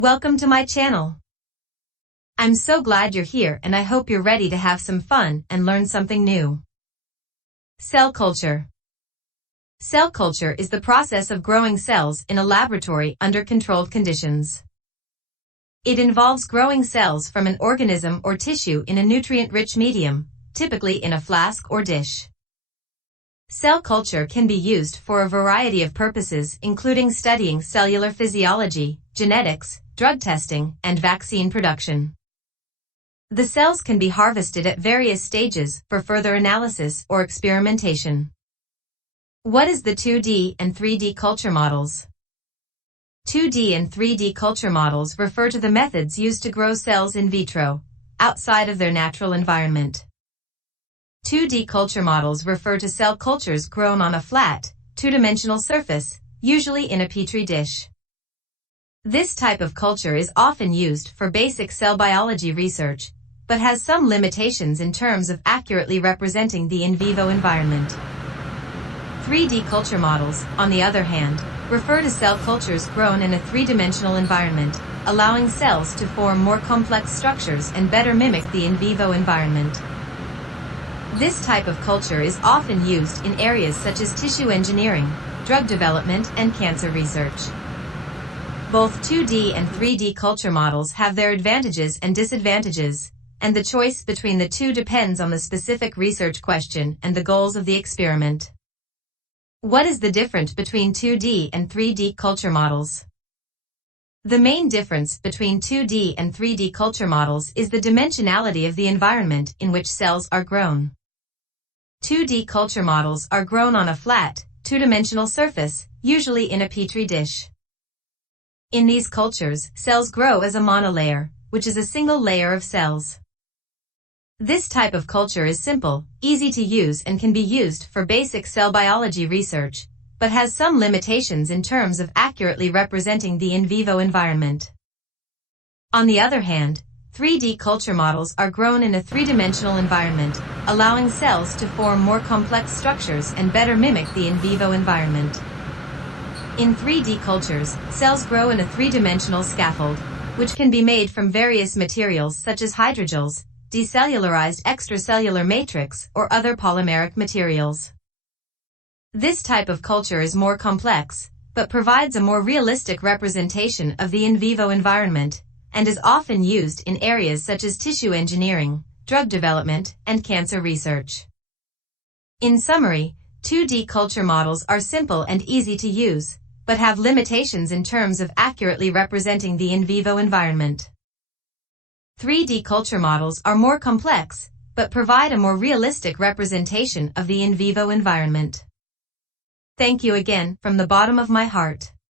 Welcome to my channel. I'm so glad you're here and I hope you're ready to have some fun and learn something new. Cell culture. Cell culture is the process of growing cells in a laboratory under controlled conditions. It involves growing cells from an organism or tissue in a nutrient-rich medium, typically in a flask or dish. Cell culture can be used for a variety of purposes, including studying cellular physiology, genetics, drug testing, and vaccine production. The cells can be harvested at various stages for further analysis or experimentation. What is the 2D and 3D culture models? 2D and 3D culture models refer to the methods used to grow cells in vitro, outside of their natural environment. 2D culture models refer to cell cultures grown on a flat, two-dimensional surface, usually in a petri dish. This type of culture is often used for basic cell biology research, but has some limitations in terms of accurately representing the in vivo environment. 3D culture models, on the other hand, refer to cell cultures grown in a three-dimensional environment, allowing cells to form more complex structures and better mimic the in vivo environment. This type of culture is often used in areas such as tissue engineering, drug development, and cancer research. Both 2D and 3D culture models have their advantages and disadvantages, and the choice between the two depends on the specific research question and the goals of the experiment. What is the difference between 2D and 3D culture models? The main difference between 2D and 3D culture models is the dimensionality of the environment in which cells are grown. 2D culture models are grown on a flat, two-dimensional surface, usually in a petri dish. In these cultures, cells grow as a monolayer, which is a single layer of cells. This type of culture is simple, easy to use and can be used for basic cell biology research, but has some limitations in terms of accurately representing the in vivo environment. On the other hand, 3D culture models are grown in a three-dimensional environment, allowing cells to form more complex structures and better mimic the in vivo environment. In 3D cultures, cells grow in a three-dimensional scaffold, which can be made from various materials such as hydrogels, decellularized extracellular matrix, or other polymeric materials. This type of culture is more complex, but provides a more realistic representation of the in vivo environment, and is often used in areas such as tissue engineering, drug development, and cancer research. In summary, 2D culture models are simple and easy to use, but have limitations in terms of accurately representing the in vivo environment. 3D culture models are more complex, but provide a more realistic representation of the in vivo environment. Thank you again from the bottom of my heart.